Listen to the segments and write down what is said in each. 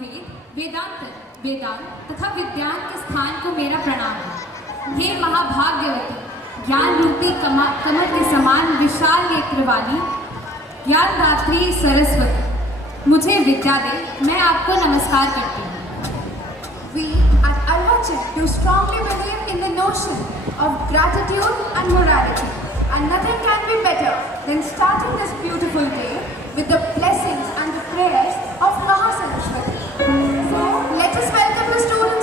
वेद, वेदांत, वेदांत तथा विज्ञान के स्थान को मेरा प्रणाम है। हे महाभाग्यवती, ज्ञान रूपी कमल के समान विशाल नेत्र वाली ज्ञानदात्री सरस्वती, मुझे विद्या दे, मैं आपको नमस्कार करती हूँ। We at Arvachan do strongly believe in the notion of gratitude and morality, and nothing can be better than starting this beautiful day with the blessings and the prayers of Mahasaraswati. So, let us welcome the students.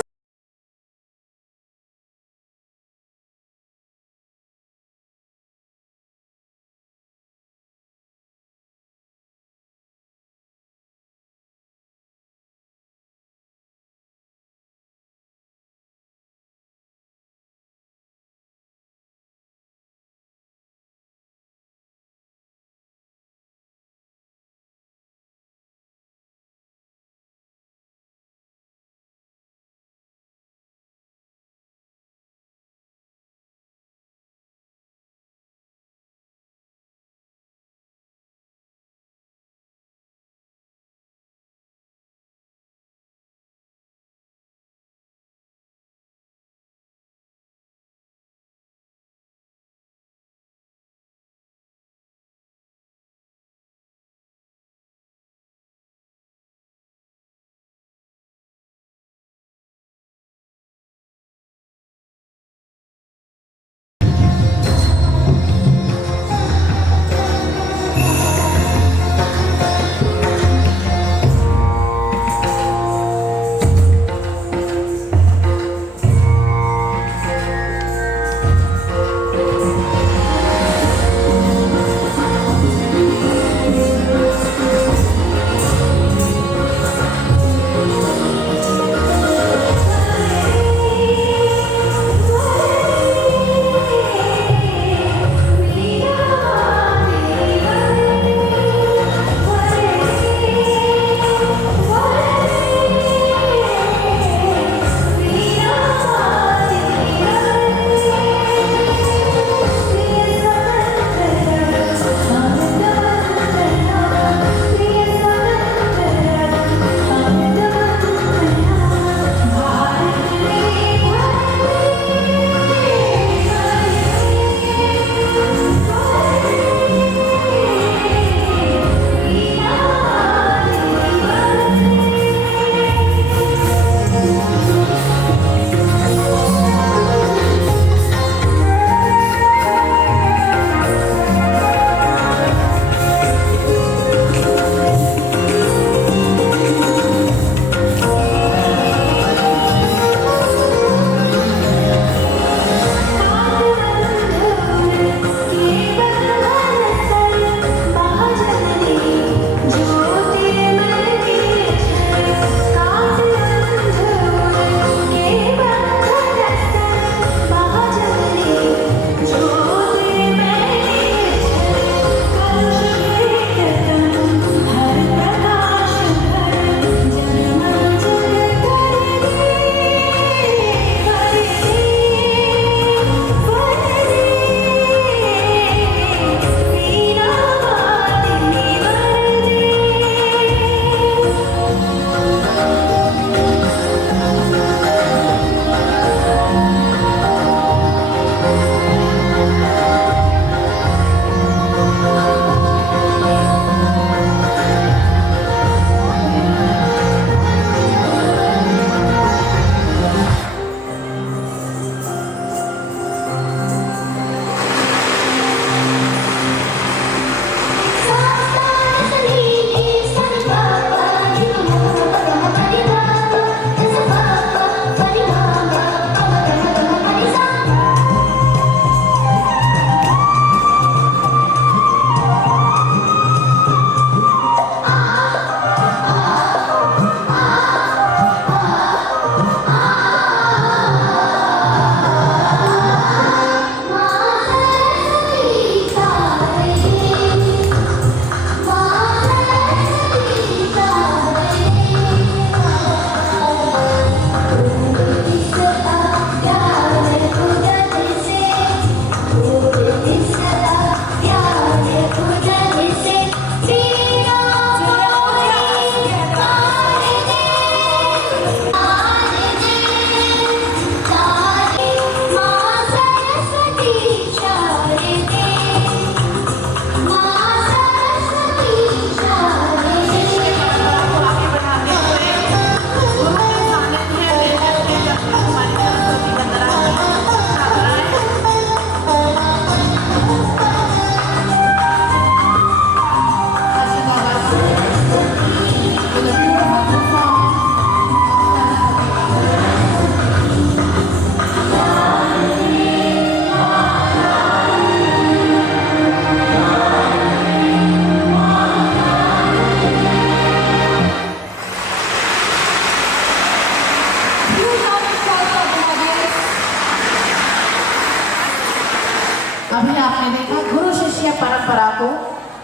को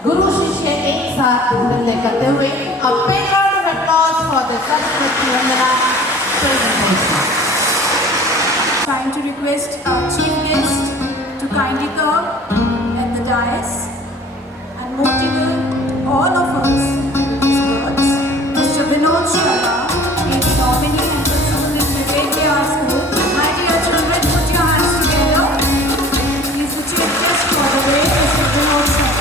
गुरु शिष्य एक साथ नृत्य करते हुए a big round of applause for the Saraswati Vandana presentation. Trying to request our chief guest to kindly come at the dais and motivate all of us with his words. Mr. Vinod Sharma is nominee and principal in Vivek School. My dear children, put your hands together. He is the chief guest for the day, Mr. Vinod Sharma.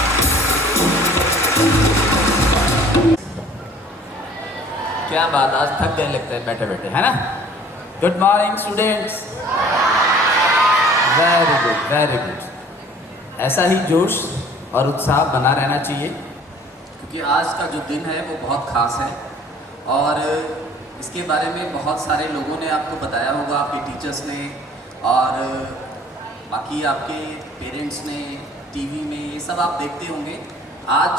क्या बात, आज थक गए लगते हैं बैठे बैठे, है ना? Good morning students, very good very good. ऐसा ही जोश और उत्साह बना रहना चाहिए, क्योंकि आज का जो दिन है वो बहुत ख़ास है और इसके बारे में बहुत सारे लोगों ने आपको बताया होगा, आपके टीचर्स ने और बाकी आपके पेरेंट्स ने, टीवी में ये सब आप देखते होंगे। आज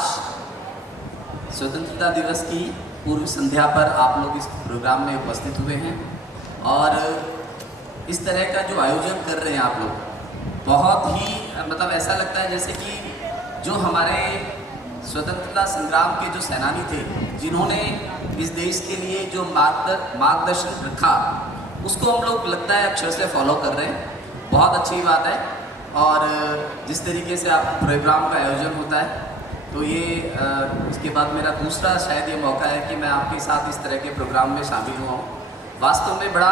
स्वतंत्रता दिवस की पूर्व संध्या पर आप लोग इस प्रोग्राम में उपस्थित हुए हैं और इस तरह का जो आयोजन कर रहे हैं आप लोग, बहुत ही मतलब ऐसा लगता है जैसे कि जो हमारे स्वतंत्रता संग्राम के जो सेनानी थे, जिन्होंने इस देश के लिए जो मार्गदर्शन रखा, उसको हम लोग लगता है अक्षर से फॉलो कर रहे हैं। बहुत अच्छी बात है। और जिस तरीके से आप प्रोग्राम का आयोजन होता है, तो ये इसके बाद मेरा दूसरा शायद ये मौका है कि मैं आपके साथ इस तरह के प्रोग्राम में शामिल हुआ हूँ। वास्तव में बड़ा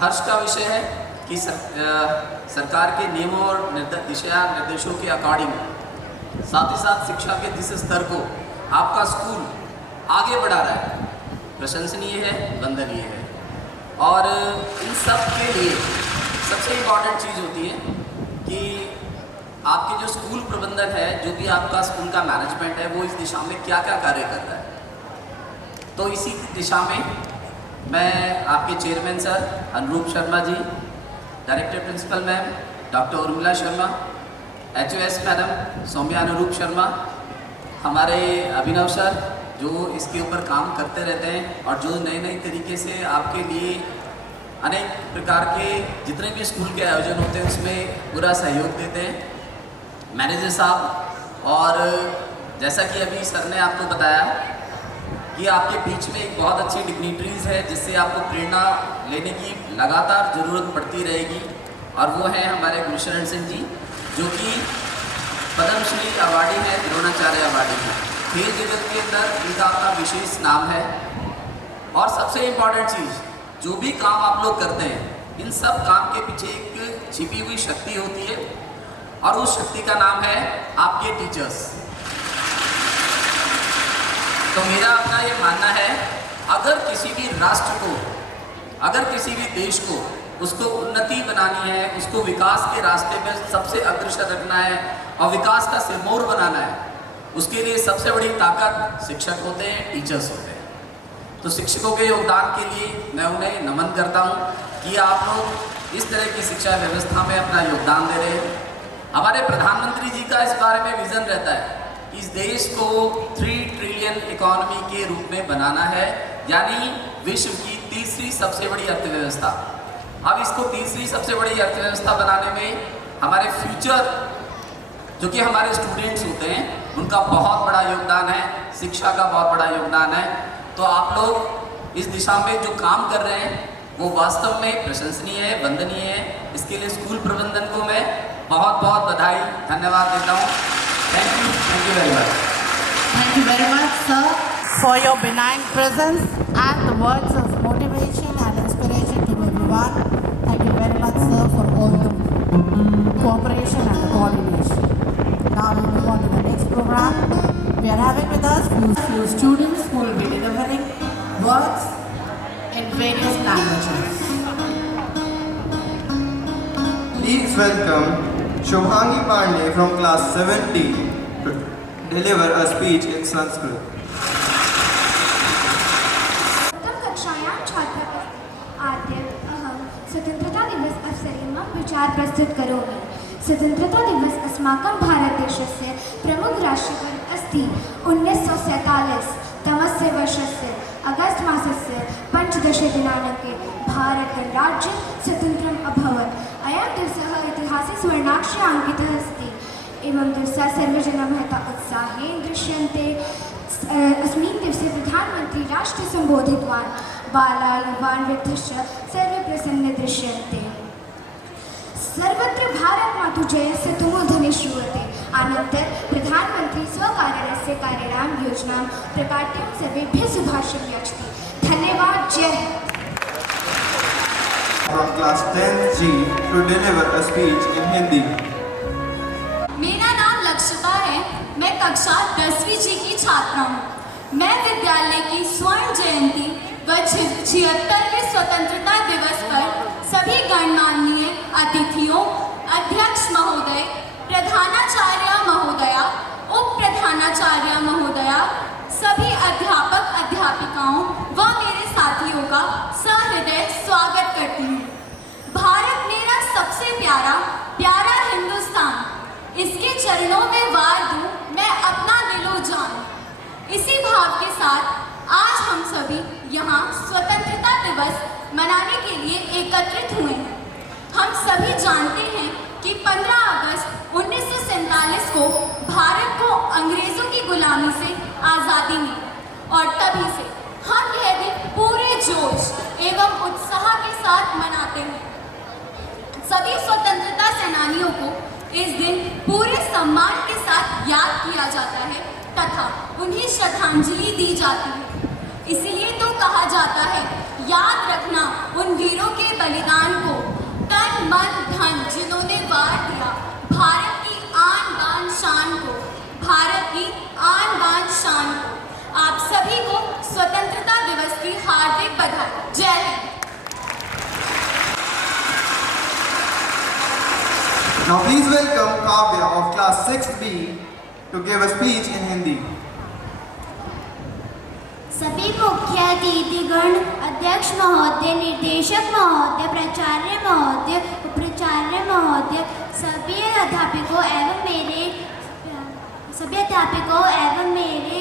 हर्ष का विषय है कि सरकार के नियमों और दिशा निर्देशों के अकॉर्डिंग, साथ ही साथ शिक्षा के जिस स्तर को आपका स्कूल आगे बढ़ा रहा है, प्रशंसनीय है, वंदनीय है। और इन सब के लिए सबसे इम्पॉर्टेंट चीज़ होती है कि आपके जो स्कूल प्रबंधन है, जो भी आपका स्कूल का मैनेजमेंट है, वो इस दिशा में क्या क्या कार्य कर रहा है। तो इसी दिशा में मैं आपके chairman sir Anurup Sharma ji, director principal ma'am doctor Urmila Sharma, HOS madam Saumya Anurup Sharma, हमारे अभिनव सर जो इसके ऊपर काम करते रहते हैं और जो नए नए तरीके से आपके लिए अनेक प्रकार के जितने भी स्कूल के आयोजन होते हैं उसमें पूरा सहयोग देते हैं, मैनेजर साहब। और जैसा कि अभी सर ने आपको बताया कि आपके बीच में एक बहुत अच्छी डिग्निटरीज है जिससे आपको प्रेरणा लेने की लगातार ज़रूरत पड़ती रहेगी, और वो हैं हमारे गुरुशरण सिंह जी, जो कि पद्मश्री अवार्डी हैं, द्रोणाचार्य अवार्डी हैं। खेल जगत के अंदर इनका अपना विशेष नाम है। और सबसे इम्पॉर्टेंट चीज़, जो भी काम आप लोग करते हैं, इन सब काम के पीछे एक छिपी हुई शक्ति होती है, और उस शक्ति का नाम है आपके टीचर्स। तो मेरा अपना ये मानना है, अगर किसी भी राष्ट्र को, अगर किसी भी देश को उसको उन्नति बनानी है, उसको विकास के रास्ते में सबसे अग्रसर रखना है और विकास का सिरमौर बनाना है, उसके लिए सबसे बड़ी ताकत शिक्षक होते हैं, टीचर्स होते हैं। तो शिक्षकों के योगदान के लिए मैं उन्हें नमन करता हूँ कि आप लोग इस तरह की शिक्षा व्यवस्था में अपना योगदान दे रहे हैं। हमारे प्रधानमंत्री जी का इस बारे में विज़न रहता है कि इस देश को 3 ट्रिलियन इकोनॉमी के रूप में बनाना है, यानी विश्व की तीसरी सबसे बड़ी अर्थव्यवस्था। अब इसको तीसरी सबसे बड़ी अर्थव्यवस्था बनाने में हमारे फ्यूचर जो कि हमारे स्टूडेंट्स होते हैं, उनका बहुत बड़ा योगदान है, शिक्षा का बहुत बड़ा योगदान है। तो आप लोग इस दिशा में जो काम कर रहे हैं वो वास्तव में प्रशंसनीय है, वंदनीय है। इसके लिए स्कूल प्रबंधन को मैं बहुत बहुत बधाई, धन्यवाद देता हूँ। Thank you very much. Thank you very much, sir, for your benign presence and the words of motivation and inspiration to everyone. Thank you very much, sir, for all the cooperation and the coordination. Now we move on to the next program. We are having with us few students who will be delivering words in various languages. Please welcome Shubhangi Pandey from class 7D to deliver a speech in Sanskrit. प्रथम कक्षायां छात्रः आद्य अहं स्वतन्त्रता दिवस अवसरे मम विचार प्रस्तुत करोमि। स्वतन्त्रता दिवस अस्माकं भारतदेशस्य प्रमुखराष्ट्रपर्व अस्ति। 1947 तमस्य वर्षस्य अगस्त मासस्य 15 दिनाङ्के भारतराज्यं स्वतन्त्रम् अभवत्। अयं दिवसः इतिहासे स्वर्णाक्षरे अङ्कितः अस्ति। एवं दिवसा सर्वजना महता उत्साहेन दृश्यन्ते। अस्मिन् दिवसे प्रधानमंत्री राष्ट्र संबोधितवान्। बाला युवान् वृद्धश्च सर्वे प्रसन्ने दृश्यन्ते। सर्वत्र भारत मातु जयस्य तुमुध्वनिः श्रूयते। अनन्तरं प्रधानमंत्री स्वकार्यस्य कार्याणां योजनां प्रकाट्य सर्वेभ्यः शुभाशयं यच्छति। धन्यवाद। जय Hind. From class 10G to deliver a speech in Hindi. मेरा नाम लक्षिता है। मैं कक्षा 10वीं जी की छात्रा हूँ। मैं विद्यालय की स्वर्ण जयंती व 76वें स्वतंत्रता दिवस पर सभी गणमान्य अतिथियों, अध्यक्ष महोदय, प्रधानाचार्य महोदया, उप प्रधानाचार्य महोदया, सभी अध्यापक अध्यापिकाओं व मेरे साथियों का सहृदय स्वागत करती हूँ। भारत मेरा सबसे प्यारा हिंदुस्तान, इसके चरणों में वार दूं मैं अपना दिलो जान। इसी भाव के साथ आज हम सभी यहाँ स्वतंत्रता दिवस मनाने के लिए एकत्रित हुए हैं। हम सभी जानते हैं कि 15 अगस्त 1947 को भारत को अंग्रेजों की गुलामी से आज़ादी मिली और तभी से हम यह दिन पूरे जोश एवं उत्साह के साथ मनाते हैं। सभी स्वतंत्रता सेनानियों को इस दिन पूरे सम्मान के साथ याद किया जाता है तथा उन्हें श्रद्धांजलि दी जाती है। इसलिए तो कहा जाता है, याद रखना उन वीरों के बलिदान को, तन मन धन जिन्होंने वार दिया भारत की आन बान शान को, भारत की आन बान शान को। आप सभी को स्वतंत्रता दिवस की हार्दिक बधाई। जय Hind. Now please welcome Kavya of class 6B to give a speech in Hindi. सभी मुख्य अतिथिगण, अध्यक्ष महोदय, निर्देशक महोदय, प्राचार्य महोदय, उपाचार्य महोदय, सभी अध्यापकों एवं मेरे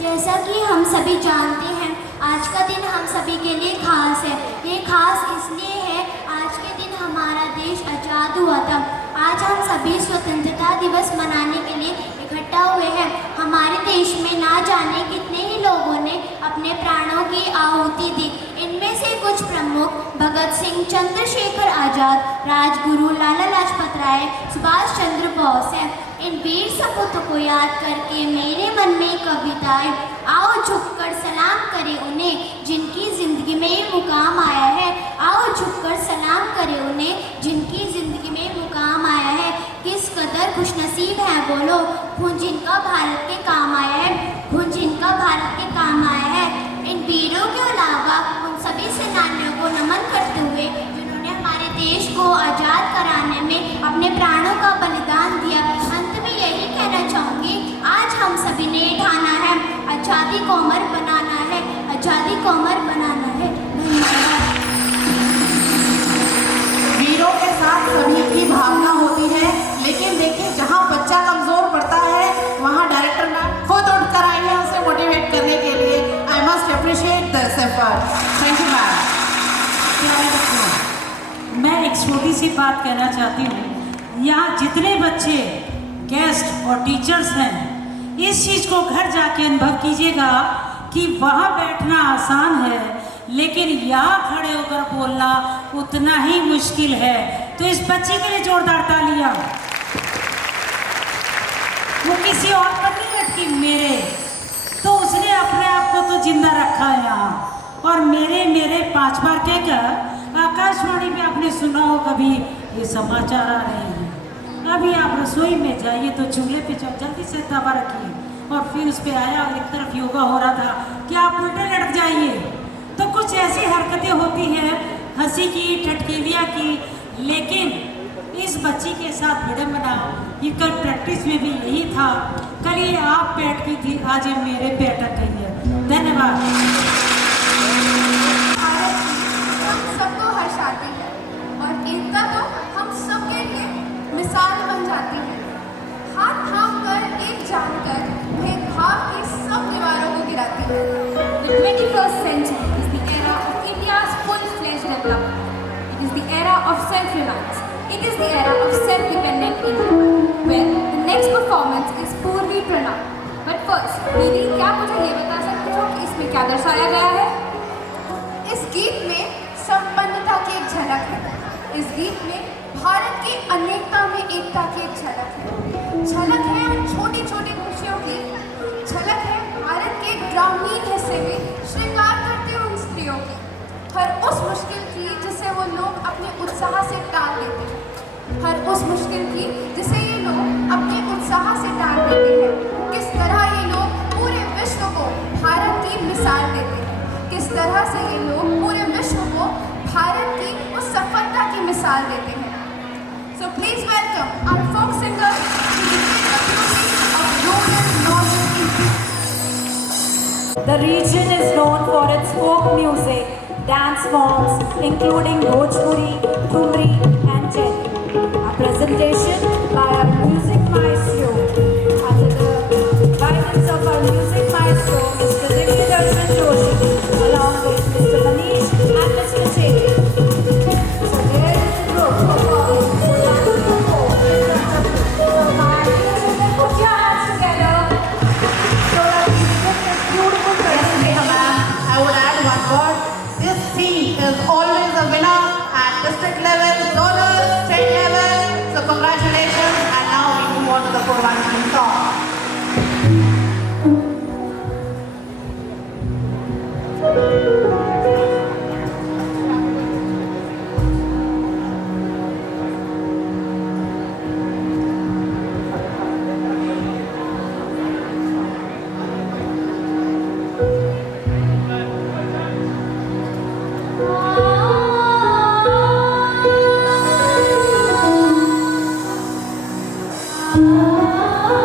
जैसा कि हम सभी जानते हैं, आज का दिन हम सभी के लिए खास है। ये खास इसलिए है, आज के दिन हमारा देश आज़ाद हुआ था। आज हम सभी स्वतंत्रता दिवस मनाने के लिए इकट्ठा हुए हैं। हमारे देश में ना जाने कितने ही लोगों ने अपने प्राणों की आहुति दी। इनमें से कुछ प्रमुख भगत सिंह, चंद्रशेखर आज़ाद, राजगुरु लाला लाजपत राय, सुभाष चंद्र बोस हैं। इन वीर सपूतों को याद करके मेरे मन में कविताएं, आओ झुककर सलाम करें उन्हें जिनकी ज़िंदगी में मुकाम आया है। आओ झुककर सलाम करें उन्हें जिनकी ज़िंदगी में मुकाम आया है। किस कदर खुशनसीब हैं वो लोग, खून जिनका भारत के काम आया है, खून जिनका भारत के काम आया है। इन वीरों के अलावा उन सभी सेनानियों को नमन करते हुए जिन्होंने हमारे देश को आज़ाद कराने में अपने प्राणों का बलिदान दिया। अंत में यही कहना चाहूँगी, आज हम सभी ने ठाना है, आज़ादी को अमर बनाना है, आज़ादी को अमर बनाना है। धन्यवाद। वीरों के साथ सभी की भावना होती है, लेकिन देखिए जहाँ बच्चा कमज़ोर पड़ता है वहाँ डायरेक्टर मैम खुद उठकर आई है उसे मोटिवेट करने के लिए। I must appreciate this effort. Thank you ma'am. मैं एक छोटी सी बात कहना चाहती हूँ। यहाँ जितने बच्चे गेस्ट और टीचर्स हैं, इस चीज़ को घर जाके अनुभव कीजिएगा कि वहाँ बैठना आसान है, लेकिन यहाँ खड़े होकर बोलना उतना ही मुश्किल है। तो इस बच्चे के लिए जोरदार तालियां। वो किसी और पर नहीं लटकी, मेरे तो उसने अपने आप को तो जिंदा रखा है यहाँ। और मेरे 5 बार कहकर आकाशवाणी पे आपने सुना हो कभी ये समाचार आ रहे हैं। अभी आप रसोई में जाइए तो चूल्हे पे जल्दी से तवा रखिए, और फिर उस पर आया और एक तरफ योगा हो रहा था कि आप उल्टे लटक जाइए। तो कुछ ऐसी हरकतें होती हैं हंसी की, टटकेलियाँ की, लेकिन इस बच्ची के साथ विडम्बना ये कल प्रैक्टिस में भी यही था। कल ये आप बैठ की थी, आज ये मेरे पे अटक गई है। धन्यवाद। हम सबको हर्षाती है और एकता तो हम सबके लिए मिसाल बन जाती है। हाथ थाम कर एक जानकर भेदभाव की सब दीवारों को गिराती है। The 21st century is the era of India's full-fledged development. It is the era of self-reliance. It is the era of self-dependent India. Well, the next performance is Purvi Pranam. But first, दीदी क्या मुझे ये बता सकते हो कि इसमें क्या दर्शाया गया है? इस गीत में संपन्नता की एक झलक है। इस गीत में भारत की अनेकता में एकता की एक झलक है। झलक है उन छोटी छोटी खुशियों की, झलक है भारत के ग्रामीण हिस्से में श्रृंगार करते हुए स्त्रियों की, हर उस मुश्किल की जिसे वो लोग अपने उत्साह से टाल देते हैं, हर उस मुश्किल की जिसे ये लोग अपने उत्साह से टाल देते हैं। किस तरह ये लोग पूरे विश्व को भारत की मिसाल देते हैं, किस तरह से ये लोग पूरे विश्व को भारत की उस सफलता की मिसाल देते हैं। So please welcome our folk singer to the beauty of rural northern India. The region is known for its folk music, dance forms including Bhojpuri, Thumri and Jain. A presentation by our music maestro. Under the guidance of our music maestro, Mr. Divya Darshan Joshi, along with Mr. Manish and Mr. Chetri. So there is the group performing Purvi Folk in front of you. So my dear children, put your hands together so that we begin this beautiful presentation. I would add one word. This team is always a winner at district level, zonal, state level. So congratulations. And now we move on to the Purvanchali song. Ah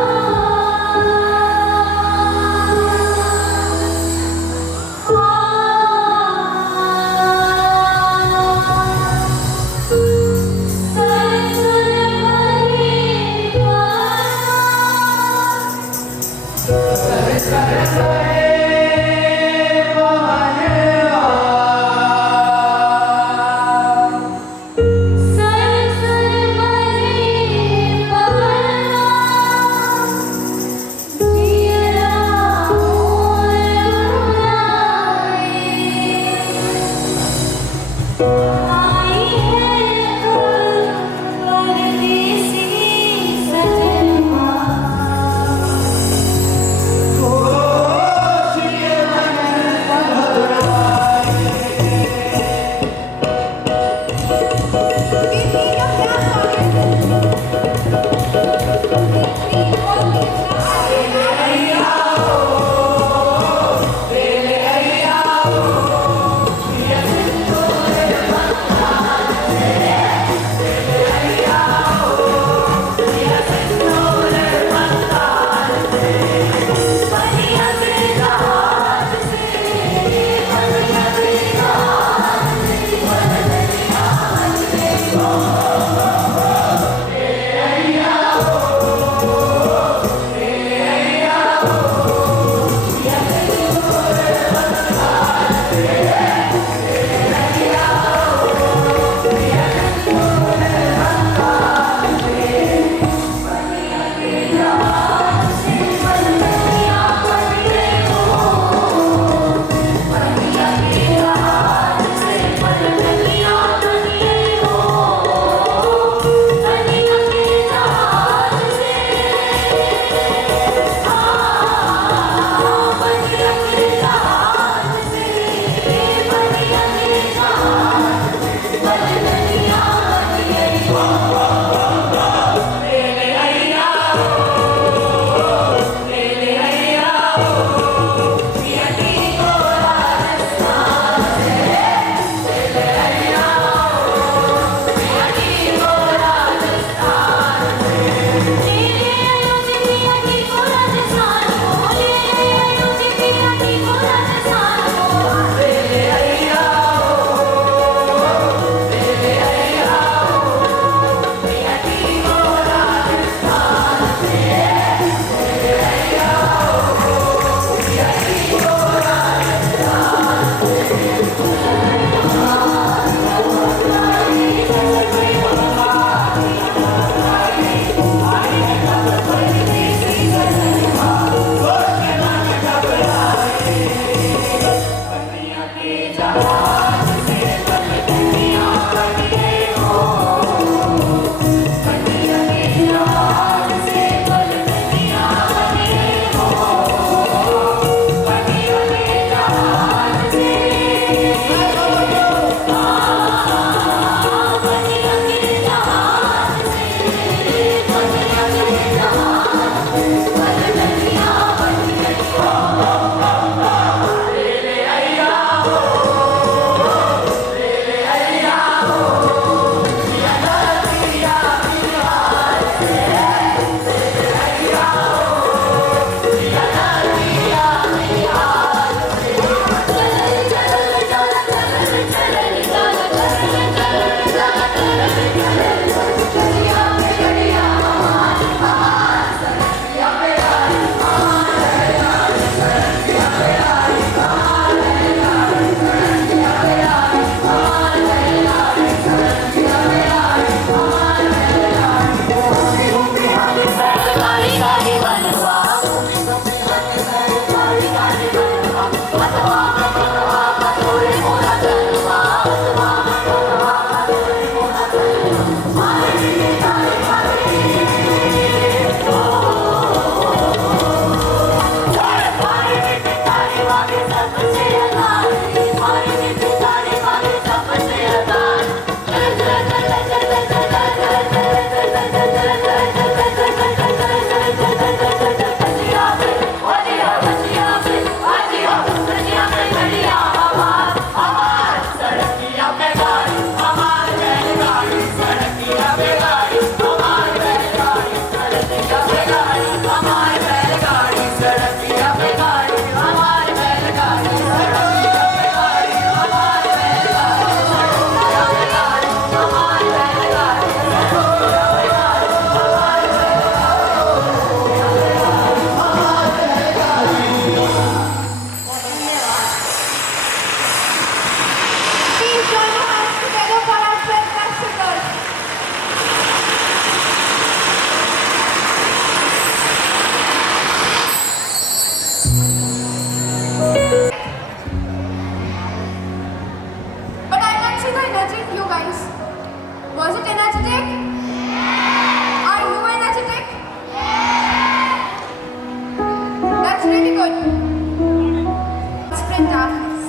spread darkness,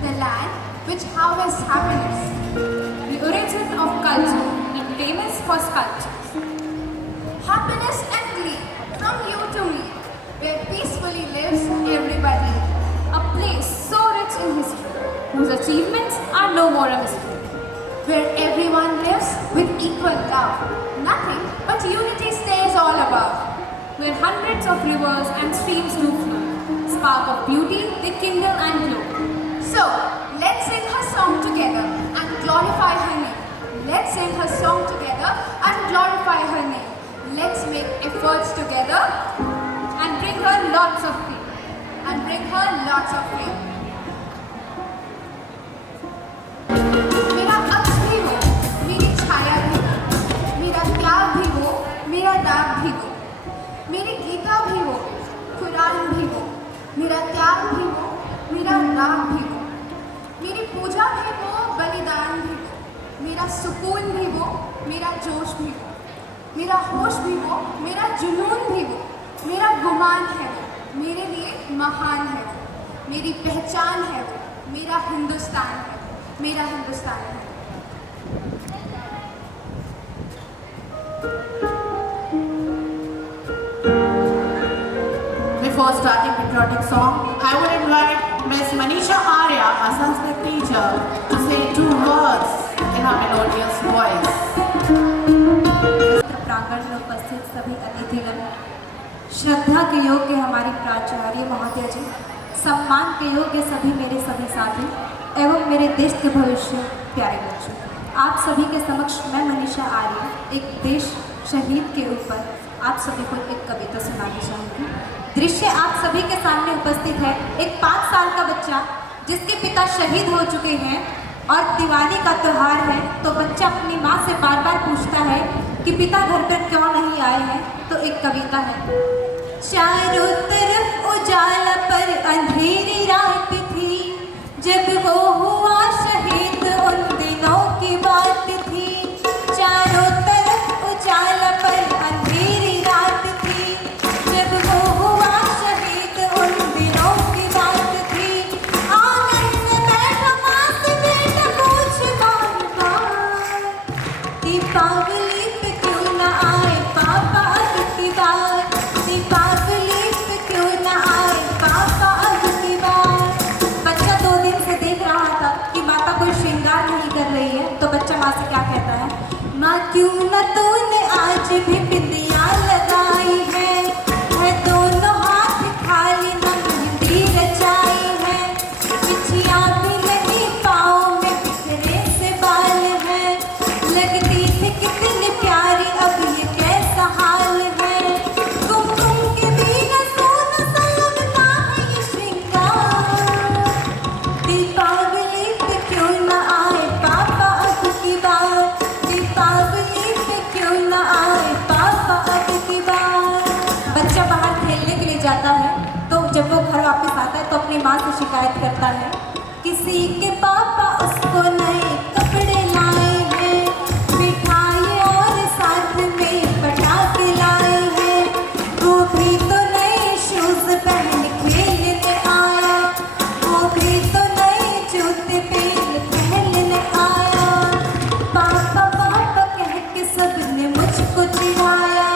the land which harvests happiness, the origin of culture and famous for sculptures. happiness and glee from you to me, where peacefully lives everybody. A place so rich in history, whose achievements are no more a mystery. Where everyone lives with equal love, nothing but unity stays all above. Where hundreds of rivers and streams do flow, spark of beauty they kindle and glow. So, let's sing her song together and glorify her name. Let's sing her song together and glorify her name. Let's make efforts together And bring her lots of fame. and bring her lots of fame. मेरा अक्ष भी हो, मेरी छाया भी हो, मेरा त्याग भी हो, मेरा दाग भी हो, मेरी गीता भी हो, कुरान भी हो, मेरा त्याग भी हो, मेरा राग भी हो, मेरी पूजा भी हो, बलिदान भी हो, मेरा सुकून भी हो, मेरा जोश भी हो, मेरा होश भी हो, मेरा जुनून भी हो, मेरा गुमान है वो, मेरे लिए महान है वो, मेरी पहचान है वो, मेरा हिंदुस्तान है वो, मेरा हिंदुस्तान है। Before starting patriotic song, I would invite Miss Manisha Arya, a Sanskrit teacher, to say 2 words in her melodious voice. प्रांगण में उपस्थित सभी अतिथिगण, श्रद्धा के योग्य हमारी प्राचार्य महोदय जी, सम्मान के योग्य सभी मेरे सभी साथी एवं मेरे देश के भविष्य प्यारे बच्चों, आप सभी के समक्ष मैं मनीषा आर्य एक देश शहीद के ऊपर आप सभी को एक कविता सुनाना चाहूँगी। दृश्य आप सभी के सामने उपस्थित है एक 5 साल का बच्चा जिसके पिता शहीद हो चुके हैं और दिवाली का त्यौहार है, तो बच्चा अपनी माँ से बार बार पूछता है कि पिता घर पर क्यों नहीं आए हैं। तो एक कविता है। चारों तरफ उजाला पर अंधेरी रात थी, जब वो हुआ शहीद उन दिनों की बात थी। चारों तरफ उजाला पर अंधेरी रात थी, जब वो हुआ शहीद उन दिनों की बात थी। आंगन में बैठा माँ से बेटा पूछे बार बार, दीपावली पे क्यों न आए पापा अब की बार, दीपावली पे क्यों न आए पापा अब की बार। बच्चा 2 दिन से देख रहा था कि माता कोई श्रृंगार नहीं कर रही है, तो बच्चा माँ से क्या कहता है, माँ क्यों न तूने आज भी बिंदिया लगाई है दोनों हाथ खाली न मेहंदी रचाई है, बिछिया भी नहीं पाँव में बिखरे से बाल है, लगती थी कितनी प्यारी अब ये कैसा हाल है। कुमकुम के बिना सोना सा लगता है ये श्रृंगार, दीपावली पे क्यों न आए पापा अब की बार, दीपावली पे क्यों न आए पापा अब की बार। बच्चा बाहर खेलने के लिए जाता है, तो जब वो घर वापस आता है तो अपनी माँ से शिकायत करता है, किसी के पापा उसको नए कपड़े लाए हैं, मिठाई और साथ में पटाखे लाए हैं, वो भी तो नए शूज पहन खेलने आया, वो भी तो नए जूते पहनने आया। पापा पापा कह के सबने मुझको चिढ़ाया,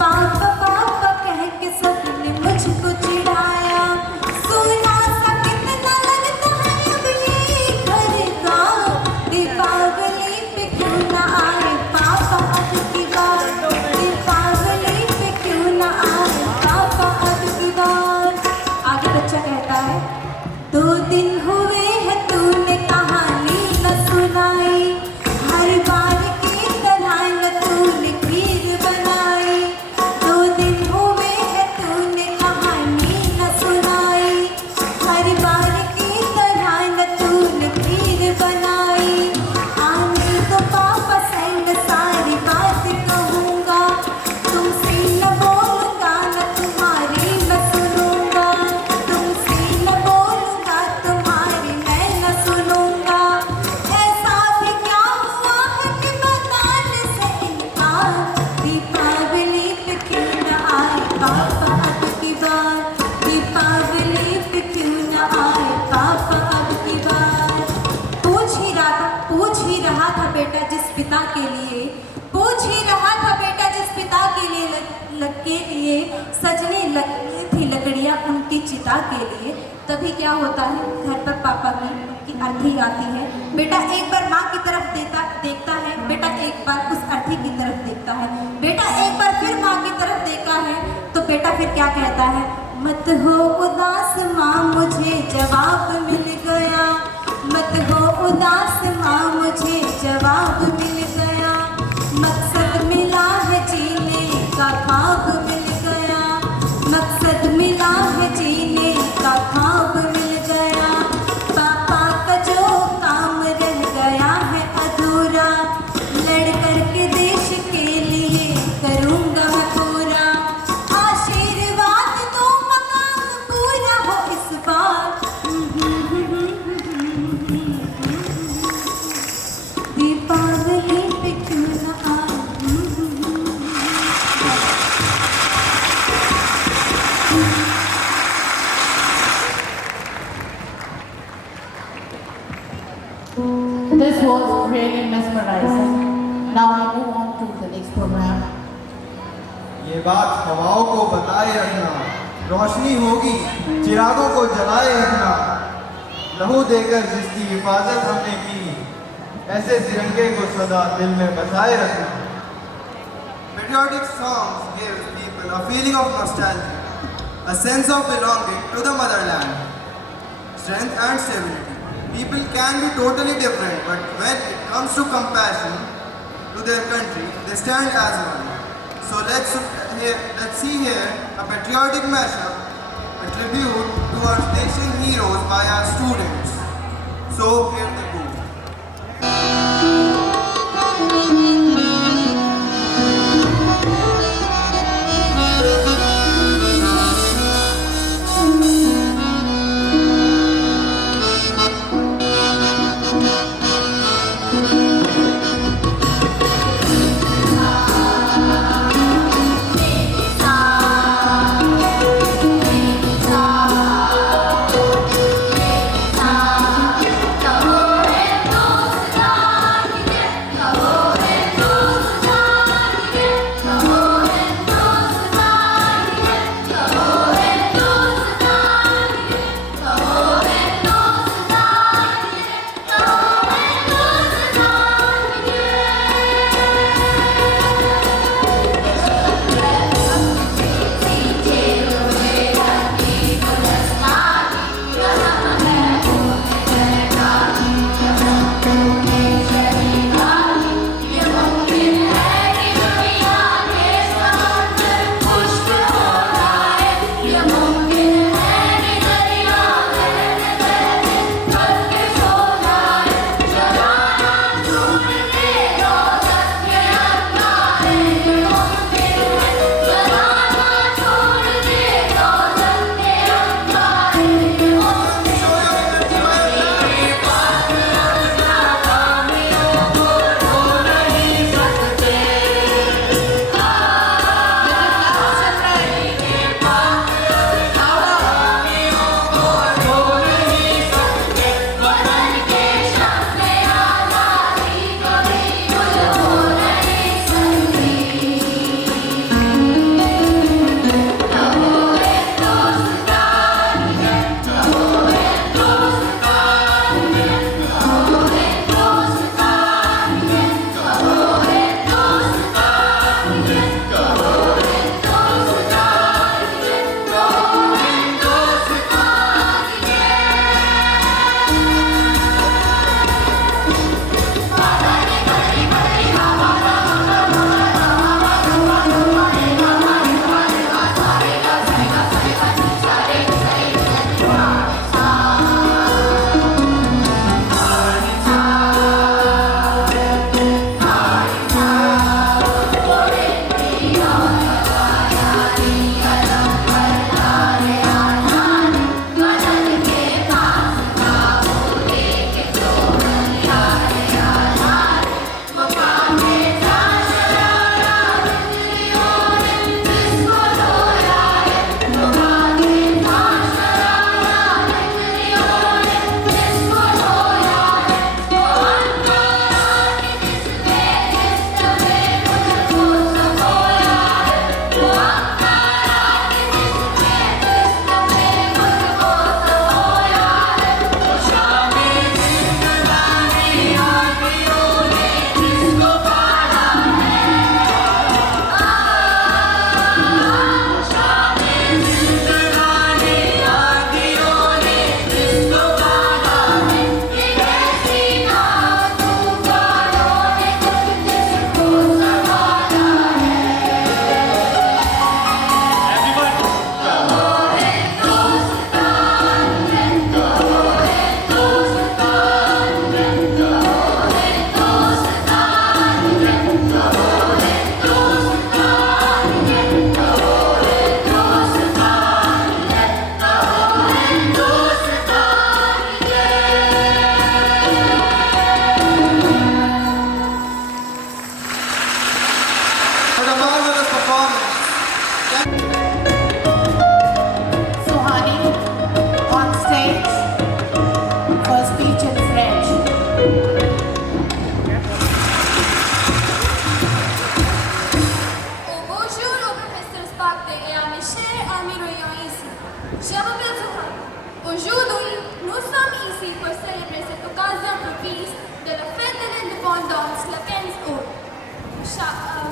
पापा पापा कह के सबने मुझको चिढ़ाया। सोना सा कितना लगता है अब ये घर का, दीपावली पे क्यों न आए पापा अब की बार, दीपावली पे क्यों न आए पापा अब की बार। आगे बच्चा कहता है, 2 दिन हुए हैं तूने कहानी न सुनाई, हर बार की तरह न तूने खीर बनाई। 2 दिन हुए हैं तूने कहानी न सुनाई, हर बार की तरह न तूने खीर बनाई। आने तो पापा से मैं सारी बात कहूँगा, तुमसे न बोलूँगा न तुम्हारी मैं सुनूँगा, तुमसे न बोलूँगा तुम्हारी के लिए सजने लगती थी लकड़ियाँ उनकी चिता के लिए। तभी क्या होता है, घर पर पापा की उनकी अर्थी आती है। बेटा एक बार माँ की तरफ देखता है, बेटा एक बार उस अर्थी की तरफ देखता है, बेटा एक बार फिर माँ की तरफ देखा है, तो बेटा फिर क्या कहता है, मत हो उदास माँ मुझे जवाब मिल गया, मत हो उदास माँ मुझे जवाब मिल गया, मकसद मिला है जीने का ख्वाब मिल गया, मकसद मिला है जीने का ख्वाब मिल गया, पापा का जो काम रह गया है अधूरा, लड़ कर के देश के लिए करूँगा मैं पूरा, आशीर्वाद दो मकान पूरा हो इस बार, दीपावली पे क्यों न आए। This was really mesmerizing. Now I move on to the next program. ये बात हवाओं को बताए रखना, रोशनी होगी चिरागों को जलाए रखना, लहू देकर जिसकी हिफाजत हमने की, ऐसे तिरंगे को सदा दिल में बसाए रखना। Patriotic songs give people a feeling of nostalgia, a sense of belonging to the motherland, strength and stability. People can be totally different, but when it comes to compassion to their country, they stand as one. So let's see here a patriotic mashup, a tribute to our nation heroes by our students. So here they go. Come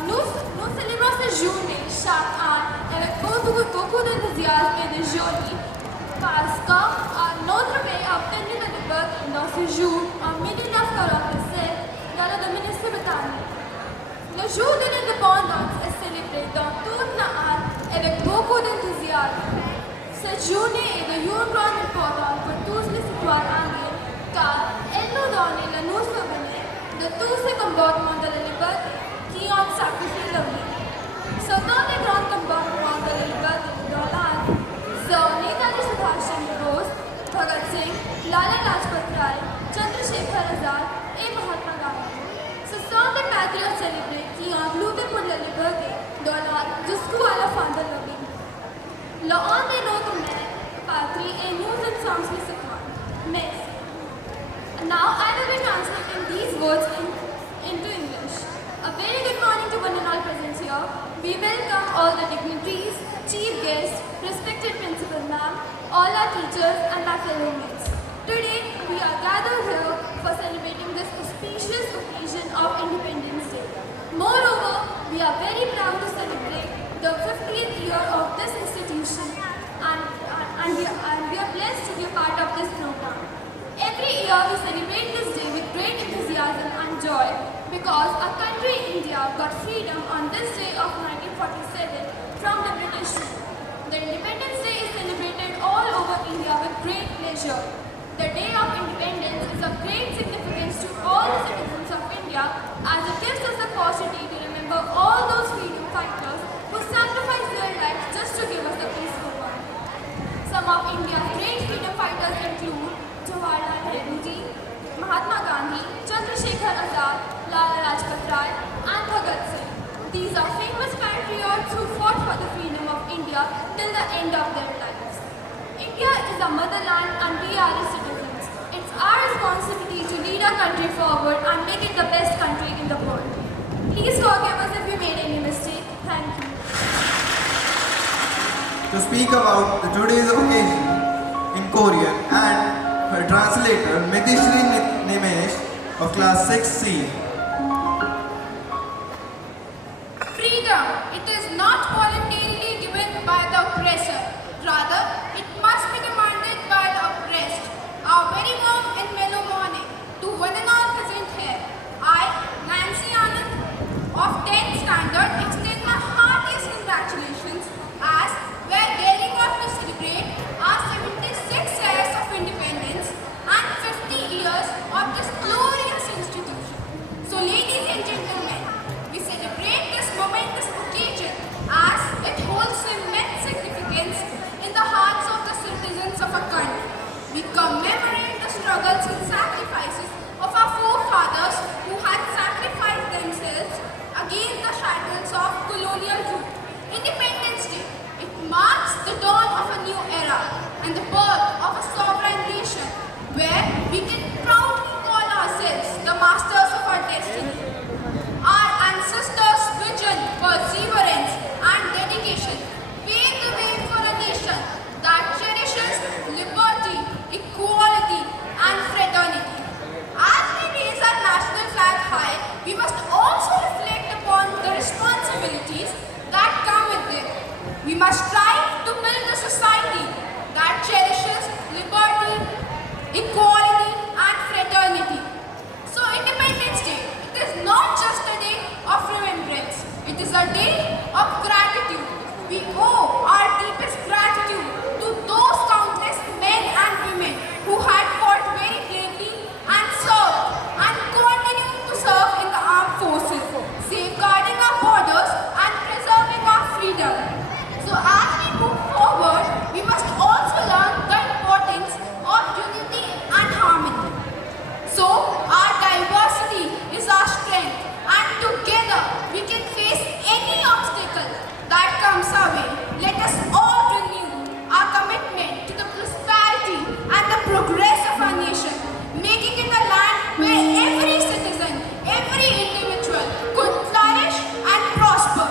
Nous célébrons ce journée chaque année avec beaucoup d'enthousiasme et de joie parce que notre pays a obtenu la liberté dans ce jour en 1947 dans le Dominique britannique. Le jour de l'indépendance est célébré dans toute la année avec beaucoup d'enthousiasme. Cette journée est d'une grande importance pour tous les citoyens anglais car elle nous donne le souvenir de tous ces combattements de la liberté qui ont sacrifié leur vie. Certains des grands combattements de la liberté dans l'année sont Netaji Subhash Chandra Bose, Bhagat Singh, Lala Lajpat Rai, Chandrasekhar Azad et Mahatma Gandhi. Ce sont des patriotes célébrés qui ont lutté pour la liberté dans l'année jusqu'à la fin de leur vie. L'un de notre mère patrie et nous ensemble les citoyens. Merci. Now I will be translating these words into English. A very good morning to one and all present here. We welcome all the dignitaries, chief guests, respected principal ma'am, all our teachers and my fellow mates. Today we are gathered here for celebrating this auspicious occasion of Independence Day. Moreover, we are very proud to celebrate the 50th year of this institution and we are blessed to be a part of this program. Every year we celebrate this day with great enthusiasm and joy because our country India got freedom on this day of 1947 from the British rule. The Independence Day is celebrated all over India with great pleasure. The Day of Independence is of great significance to all the citizens of India as it gives us the opportunity to remember all those freedom fighters who sacrificed their lives just to give us a peaceful world. Some of India's great freedom fighters include Jawaharlal Nehru ji, Mahatma Gandhi, Chandrasekhar Azad, Lala Lajpat Rai and Bhagat Singh. These are famous patriots who fought for the freedom of India till the end of their lives. India is our motherland and we are its citizens. It's our responsibility to lead our country forward and make it the best country in the world. Please forgive us if we made any mistake. Thank you. To speak about today's occasion in Korean and her translator Mitishri Nimesh of class 6C. Freedom, it is not voluntarily given by the oppressor. Rather, it must be demanded by the oppressed. Our very warm and mellow morning to one and all present here. I, Nancy Anand of 10th standard, extend my heartiest congratulations as we are gearing up to celebrate our 76 years of independence and 50 years of this glorious institution. So ladies and gentlemen, we celebrate this momentous occasion as it holds immense significance in the hearts of the citizens of our country. We commemorate the struggles and sacrifices of our forefathers who had sacrificed themselves against the shackles of colonial rule. Independence Day, it marks the dawn of a new era and the birth of a sovereign nation where we can proudly call ourselves the masters of our destiny. Our ancestors' vision, perseverance and dedication paved the way for a nation that cherishes liberty, equality and fraternity. As we raise our national flag high, we must also reflect upon the responsibilities that come with it. We must strive to build a society that cherishes liberty, equality and fraternity. So Independence Day, it is not just a day of remembrance, it is a day of gratitude. We owe our deepest gratitude to those countless men and women who had fought very bravely and served and continue to serve in the armed forces, safeguarding our borders and preserving our freedom. So as we move forward, we must also learn the importance of unity and harmony. So our diversity is our strength and together we can face any obstacle that comes our way. Let us all renew our commitment to the prosperity and the progress of our nation, making it a land where every citizen, every individual could flourish and prosper.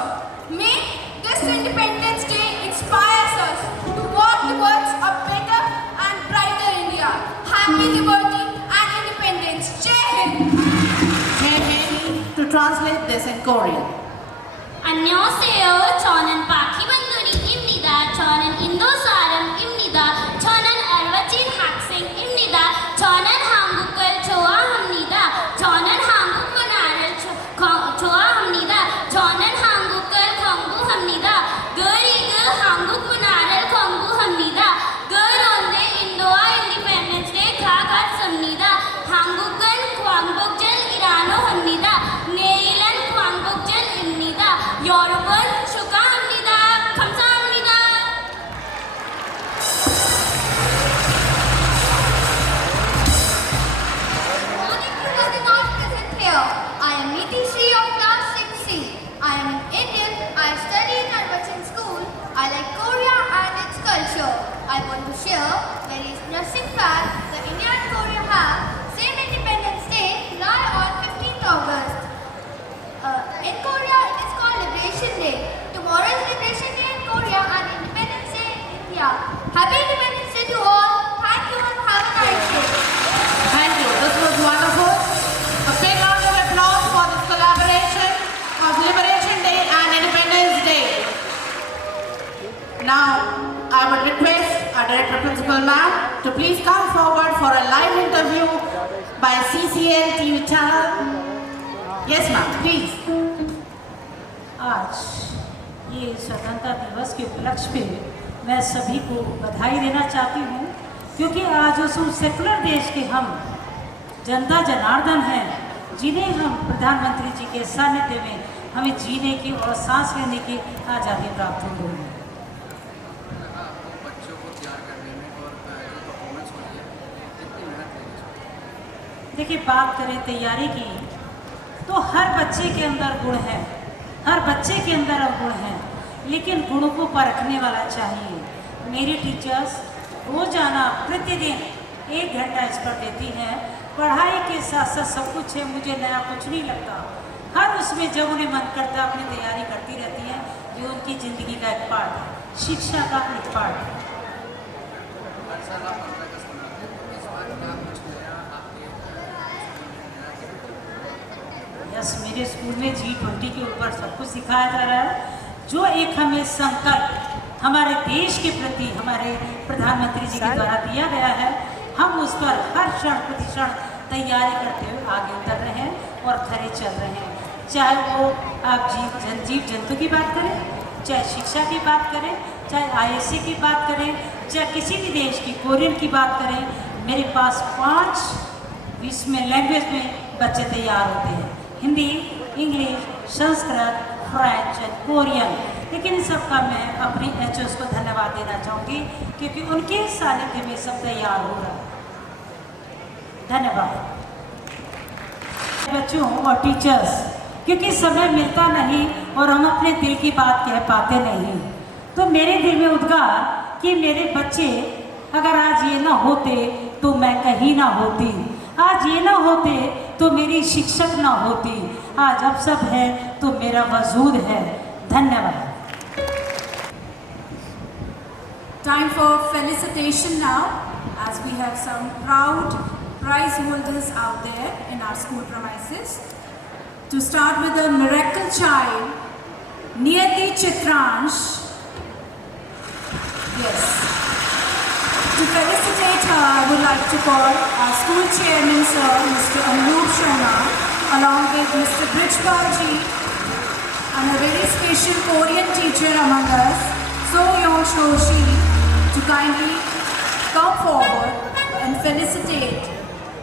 May this Independence Day inspires us to work towards a better and brighter India. Happy liberty and independence. Jai Hind! To translate this in Korean. 안녕하세요. 저는 박희만누리입니다. 저는 인도 사람입니다. 저는 알바진 학생입니다. 저는 한국을 좋아합니다. 저는 한국 문화를 좋아합니다. 저는 한국을 공부합니다. 그리고 한국 문화를 공부합니다. 그런데 인도와 인디펜던스 데이 다 같습니다. 한국은 광복절이라고 합니다. 내일은 광복절입니다. 여러분 축하합니다. 감사합니다. Morning to the not present here. I am Niti Shri of class 6C. I am an Indian. I study in Arvachan school. I like Korea and its culture. I want to share very interesting fact that India and Korea have same Independence Day lie on 15th August. In Korea, it is called Liberation Day. Tomorrow is Liberation Day in Korea and Independence Day in India. Happy Independence Day to all. Thank you and have a nice day. Thank you. This was wonderful. A big round of applause for this collaboration of Liberation Day and Independence Day. Now, I would request our Director Principal Ma'am to please come forward for a live interview by CCN TV channel. Yes, ma'am, please. आज ये स्वतंत्रता दिवस के उपलक्ष्य पे मैं सभी को बधाई देना चाहती हूँ, क्योंकि आज उस सेकुलर देश के हम जनता जनार्दन हैं, जिन्हें हम प्रधानमंत्री जी के सानिध्य में हमें जीने की और सांस लेने की आज़ादी प्राप्त हो रही है। देखिए, बात करें तैयारी की तो हर बच्चे के अंदर गुण है, हर बच्चे के अंदर गुण है, लेकिन गुणों को परखने वाला चाहिए। मेरी टीचर्स रोजाना प्रतिदिन 1 घंटा इस पर देती हैं। पढ़ाई के साथ साथ सब कुछ है, मुझे नया कुछ नहीं लगता। हर उसमें जब उन्हें मन करता है अपनी तैयारी करती रहती हैं। ये उनकी ज़िंदगी का एक पार्ट है, शिक्षा का एक पार्ट है। यस, मेरे स्कूल में G20 के ऊपर सब कुछ सिखाया जा रहा है। जो एक हमें संकल्प हमारे देश के प्रति हमारे प्रधानमंत्री जी के द्वारा दिया गया है, हम उस पर हर क्षण प्रतिक्षण तैयारी करते हुए आगे उतर रहे हैं और खरे चल रहे हैं। चाहे वो आप जीव जंतु की बात करें, चाहे शिक्षा की बात करें, चाहे ISC की बात करें, चाहे किसी भी देश की कोरियन की बात करें, मेरे पास 5 इसमें लैंग्वेज में बच्चे तैयार होते हैं। Hindi, English, Sanskrit, French and Korean. लेकिन इन सब का मैं अपनी HOs को धन्यवाद देना चाहूँगी, क्योंकि उनके सानिध्य में सब तैयार हो रहा है। धन्यवाद बच्चों और टीचर्स, क्योंकि समय मिलता नहीं और हम अपने दिल की बात कह पाते नहीं। तो मेरे दिल में उद्गार कि मेरे बच्चे अगर आज ये ना होते तो मैं कहीं ना होती, आज ये ना होते तो मेरी शिक्षक ना होती, आज अब सब है तो मेरा वजूद है। धन्यवाद। Time for felicitation now, as we have some proud prize holders out there in our school premises. To start with the miracle child, Niyati Chitransh. Yes. To felicitate her, I would like to call our school chairman, sir, Mr. Anup Sharma, along with Mr. Brijpalji, and a very special Korean teacher among us, So-Yong Shoshi, to kindly come forward and felicitate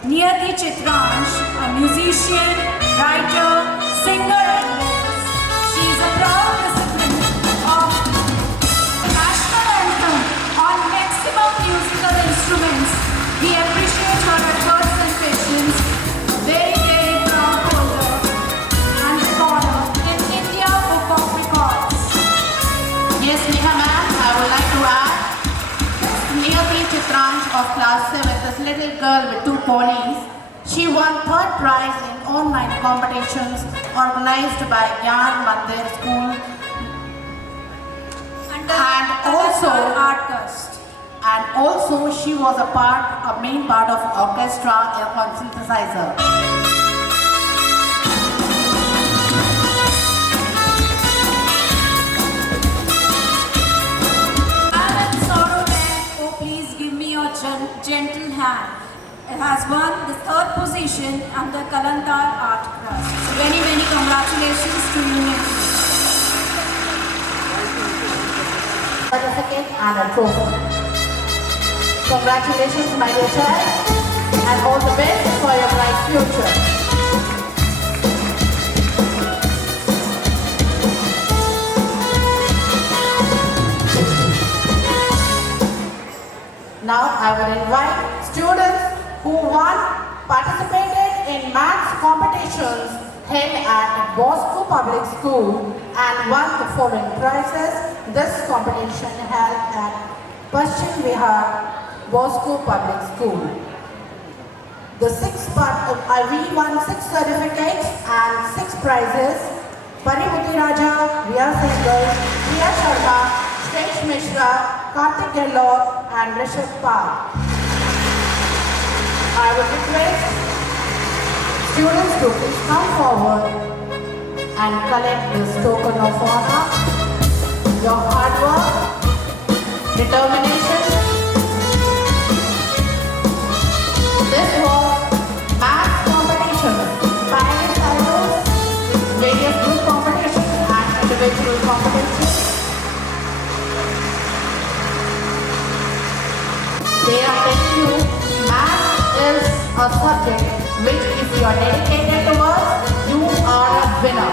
Niyati Chitransh, a musician, writer, singer and lyricist. She is a proud recipient of national anthem on maximum musical instruments. We appreciate her efforts and patience. Very, very proud holder and recorder in India Book of Records. Yes, Neha ma'am, I would like to add Niyati Chitransh of class 7, this little girl with 2 ponies. She won 3rd prize in online competitions organized by Gyan Mandir School and also she was a main part of orchestra on synthesizer. hand. It has won the 3rd position under Kalandar Art Craft. So many, many congratulations to you. Certificate and a trophy. Congratulations, my dear child, and all the best for your bright future. Now I will invite students who participated in maths competitions held at Bosco Public School and won the following prizes. This competition held at Paschim Vihar, Bosco Public School. We won 6 certificates and 6 prizes. Parimuti Raja, Riya Sehgal, Priya Sharma, Shresh Mishra, Karthik Gehlot and Rishabh Pal. I would request students to please come forward and collect this token of honor. Your hard work, determination. This was maths competition, science titles, various group competitions and individual competitions. They are telling you maths is a subject which if you are dedicated towards, you are a winner.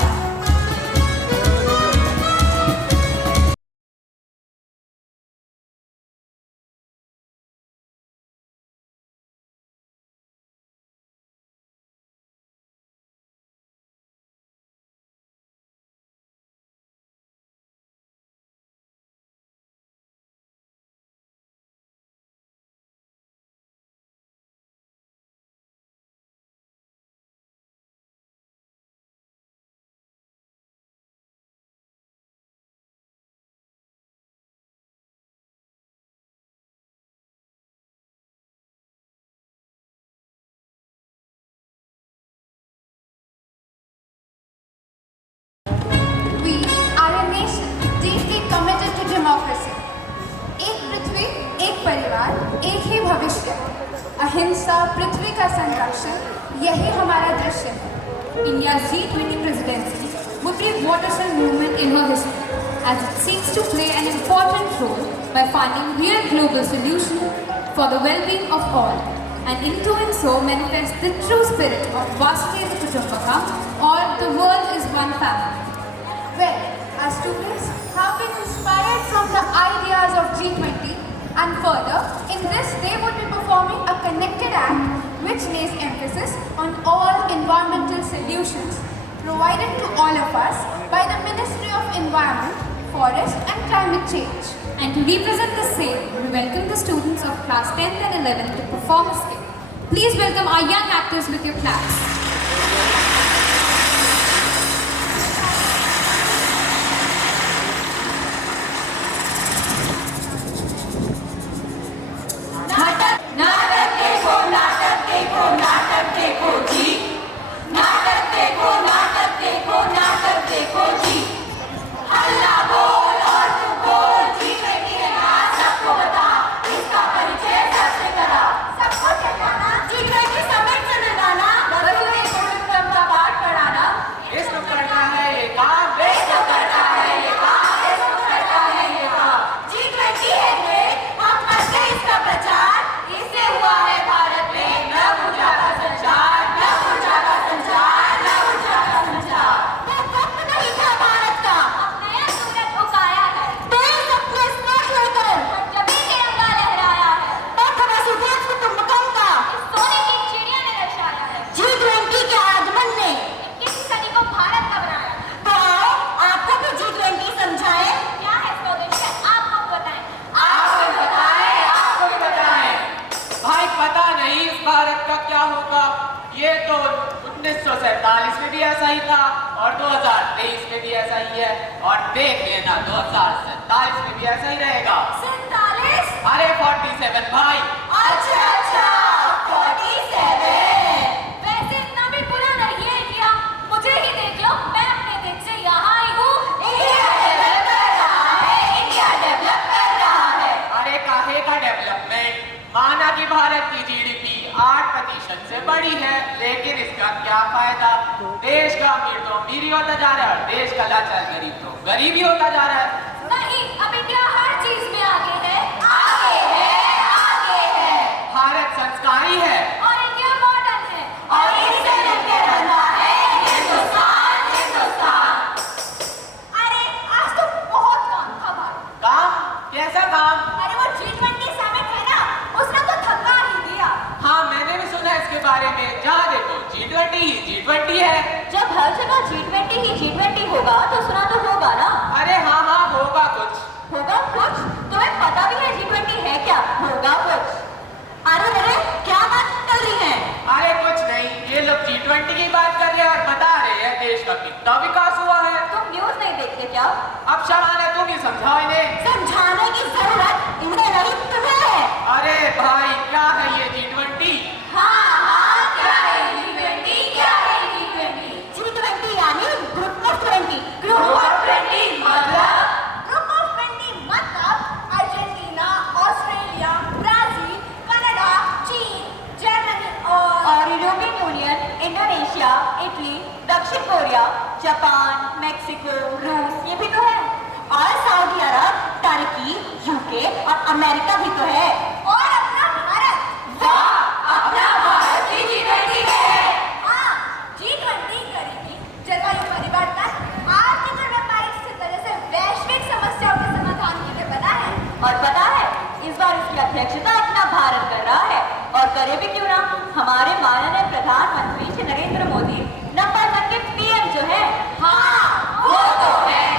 We are a nation deeply committed to democracy. एक पृथ्वी, एक परिवार, एक ही भविष्य. अहिंसा, पृथ्वी का संरक्षण, यही हमारा दृश्य है. India's G20 presidency would be a watershed movement in her history, as it seeks to play an important role by finding real global solutions for the well-being of all, and in doing so manifest the true spirit of Vasudhaiva Kutumbakam, or the world is one family. Well, our students have been inspired from the ideas of G20, and further, in this they would be performing a connected act which lays emphasis on all environmental solutions provided to all of us by the Ministry of Environment, Forest and Climate Change. And to represent the same, we welcome the students of class 10th and 11th to perform a skit. Please welcome our young actors with your claps. ये तो 1947 में भी ऐसा ही था और 2023 में भी ऐसा ही है और देख लेना 2047 में भी ऐसा ही रहेगा। 47? अरे 47 भाई। अच्छा 47। वैसे इतना भी बुरा नहीं है इंडिया, मुझे ही देख लो, मैं अपने देश से यहाँ आई हूँ। इंडिया डेवलप कर रहा है। अरे काहे का डेवलपमेंट, माना कि भारत की जीडीपी 8% से बड़ी है, लेकिन इसका क्या फायदा? देश का अमीर तो अमीर ही होता जा रहा है और देश का लाचार गरीब तो गरीब ही होता जा रहा है। नहीं, अब इंडिया हर चीज में आगे है, आगे है, आगे है। भारत संस्कारी है और इंडिया मॉडर्न है, और इससे मिलके बनता है हिंदुस्तान, हिंदुस्तान। अरे आज तो बहुत काम था भाई। काम? कैसा काम? अरे वो G20 समिट है ना, उसने तो थका ही दिया। हाँ, मैंने भी सुना इसके बारे में। जहाँ देखो G20 ही G20 है। जब हर जगह G20 ही G20 होगा तो सुना तो होगा ना। अरे हाँ हाँ, होगा कुछ। होगा कुछ? तुम्हें पता भी है G20 है क्या? होगा कुछ? अरे अरे क्या बात कर रही है? अरे कुछ नहीं, ये लोग G20 की बात कर रहे हैं और बता रहे हैं देश का कितना विकास हुआ है। तुम न्यूज नहीं देखते क्या? अब शबाना तुम ही समझाओ इन्हें। समझाने की जरूरत इन्हें नहीं, तुम्हें है। अरे भाई, क्या है ये G20? हाँ, क्या है G20? क्या है G20? G20 यानी ग्रुप ऑफ 20। ग्रुप ऑफ 20 मतलब? ग्रुप ऑफ 20 मतलब अर्जेंटीना, ऑस्ट्रेलिया, ब्राजील, कनाडा, चीन, जर्मनी और यूरोपियन यूनियन, इंडोनेशिया, इटली, दक्षिण कोरिया, जापान, मेक्सिको, रूस, ये भी तो है। और सऊदी अरब, टर्की, यूके और अमेरिका भी तो है। और अपना भारत। वाह, अपना भारत भी G20 में है। हाँ, G20 करेगी जलवायु परिवर्तन, आर्थिक और व्यापारिक स्थिति जैसे वैश्विक समस्याओं के समाधान के लिए बना है। और पता है, इस बार इसकी अध्यक्षता अपना भारत कर रहा है। और करे भी क्यों ना, हमारे माननीय प्रधानमंत्री श्री नरेंद्र मोदी नंबर 1 के पीएम जो है। हाँ, वो तो है।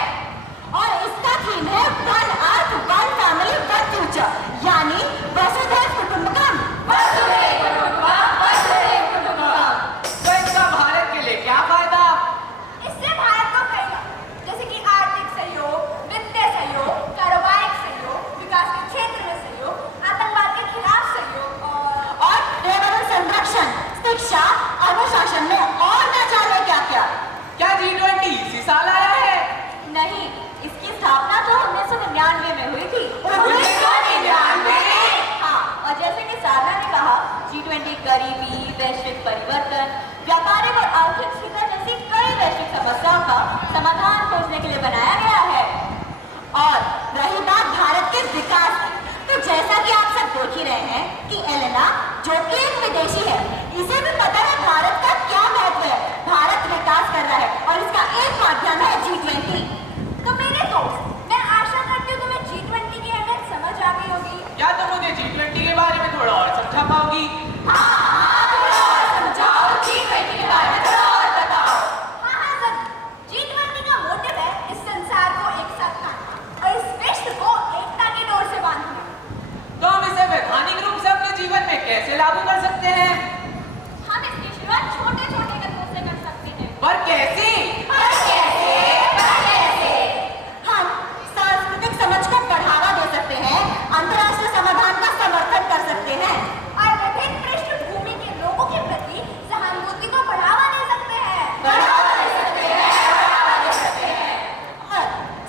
और इसका थीम है one earth one family one future, यानी वसुधैव कुटुंबकम। वसुधैव कुटुंबकम, वसुधैव कुटुंबकम। तो इसका भारत के लिए क्या फायदा? इससे भारत को कई लाभ, जैसे कि आर्थिक सहयोग, वित्तीय सहयोग, कारोबारिक सहयोग, विकास के क्षेत्र में सहयोग, आतंकवाद के खिलाफ सहयोग और पर्यावरण संरक्षण, शिक्षा, अनुशासन में और न जाने क्या क्या। क्या G20 इसी साल आया है? नहीं, इसकी स्थापना तो 1999 में हुई थी। 1999? हाँ, और जैसे कि साधना ने कहा, G20 गरीबी, वैश्विक परिवर्तन, व्यापारिक और आर्थिक स्थिति जैसी कई वैश्विक समस्याओं का समाधान खोजने के लिए बनाया गया है। और रही बात भारत के विकास की, तो जैसा कि आप सब देख ही रहे हैं कि एलेना, जो कि एक विदेशी है, इसे भी पता है भारत का क्या महत्व है। भारत विकास कर रहा है और इसका एक माध्यम है G20। तो मेरे दोस्त, मैं आशा करती हूँ तुम्हें G20 की अहमियत समझ आ गई होगी। क्या तुम मुझे G20 के बारे में थोड़ा और समझा पाओगी? थोड़ा और समझाओ, G20 के बारे में थोड़ा और बताओ। हाँ जरूर। G20 का मोटिव है इस संसार को एक साथ लाना और इस विश्व को एकता की डोर से बांधना। तो हम इसे वैधानिक रूप से अपने जीवन में कैसे लागू कर सकते हैं? हम इसकी शुरुआत छोटे छोटे कदमों से कर सकते हैं। पर कैसे? हम सांस्कृतिक समझ को बढ़ावा दे सकते हैं, अंतर्राष्ट्रीय समाधान का समर्थन कर सकते हैं और विभिन्न पृष्ठभूमि के लोगों के प्रति सहानुभूति को बढ़ावा दे सकते हैं। और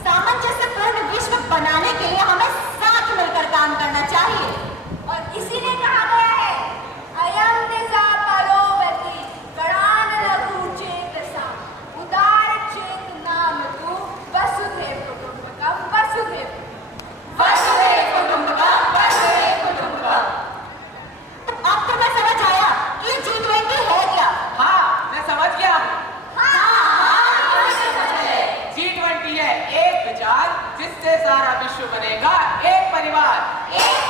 सामंजस्यपूर्ण विश्व बनाने के लिए हमें साथ मिलकर काम करना चाहिए। और इसीलिए कहा गया है, अयं दिशा परोवति गणान लघु चेतसा उदार चेतनाम तु वसुधैव कुटुंबकम वसुधैव। वसुधैव कुटुंबकम, वसुधैव कुटुंबकम। अब तो मैं समझ आया कि ये G20 है क्या। हाँ, मैं समझ गया। G20 है एक विचार जिससे सारा विश्व बनेगा एक परिवार। एक